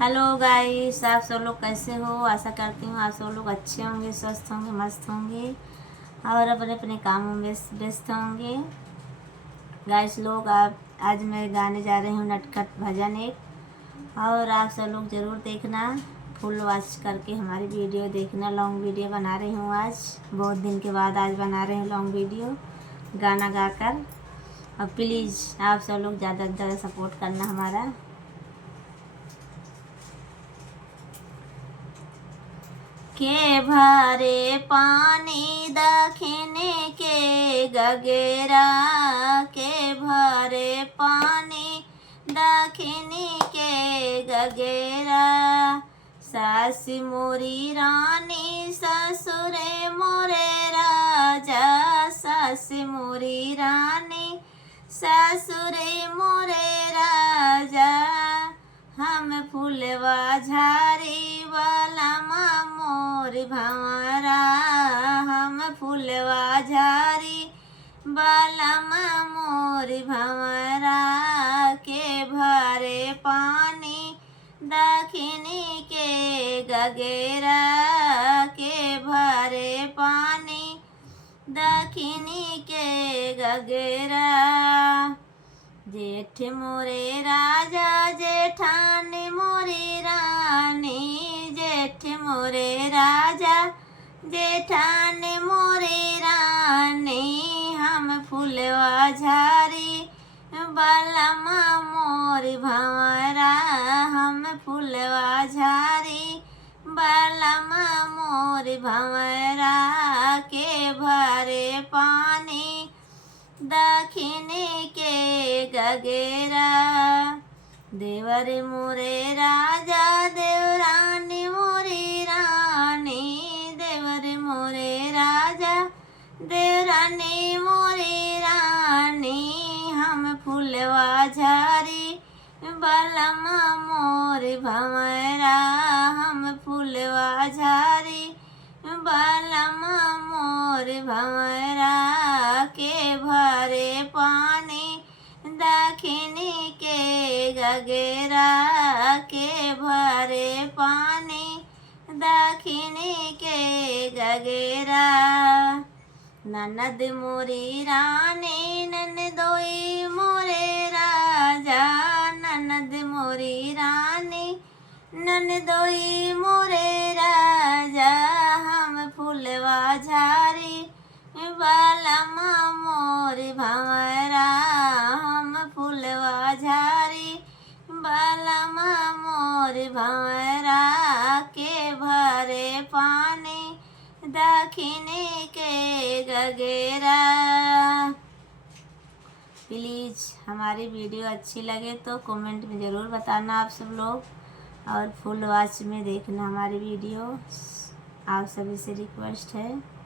Hello guys, आप सब लोग कैसे हो। आशा करती हूँ आप सब लोग अच्छे होंगे, स्वस्थ होंगे, मस्त होंगे और अपने अपने कामों में व्यस्त होंगे। गाइस लोग, आप आज मैं गाने जा रही हूँ नटखट भजन एक, और आप सब लोग ज़रूर देखना, फुल वॉच करके हमारी वीडियो देखना। लॉन्ग वीडियो बना रही हूँ आज, बहुत दिन के बाद आज बना रही हूँ लॉन्ग वीडियो गाना गाकर। और प्लीज़ आप सब लोग ज़्यादा से ज़्यादा सपोर्ट करना हमारा। के भरे पानी दखिने के गगेरा, के भरे पानी दखिने के गगेरा। सास मोरी रानी ससुरे मोरे राजा, सास मोरी रानी ससुरे मोरे राजा। हम फूलवा झारी वाला मोर भंवरा, हम फूलवा झारी वाला मोर भंवरा। के भरे पानी दखिनी के गगेरा, के भरे पानी दखिनी के गगेरा। जेठ मोरे राजा जेठान मोरी रानी, जेठ मोरे राजा जेठान मोरी रानी। हम फूलवा झारी बलमा मोर भंवरा, हम फूलवा झारी बलमा मोर भंवरा। के भरे पानी दखिने के गगेरा। देवर मोरे राजा देवरानी मोरी रानी, देवर मोरे राजा देवरानी मोरी रानी। हम फूलवा झारी बलमा मोर भंवरा, हम फूलवा झारी बलमा मोर भंवरा। के भरे पानी दखिनी के गगेरा, के भरे पानी दखिनी के गगेरा। ननद मोरी रानी ननदोई मोरे राजा, ननद मोरी रानी ननदोई मोरे राजा। हम फूलवा झारी बलमा मोर भंवरा, हम फूलवा झारी बलमा मोर भंवरा। के भरे पानी दखिने के गगेरा। प्लीज़ हमारी वीडियो अच्छी लगे तो कमेंट में ज़रूर बताना आप सब लोग, और फुल वॉच में देखना हमारी वीडियो। आप सभी से रिक्वेस्ट है।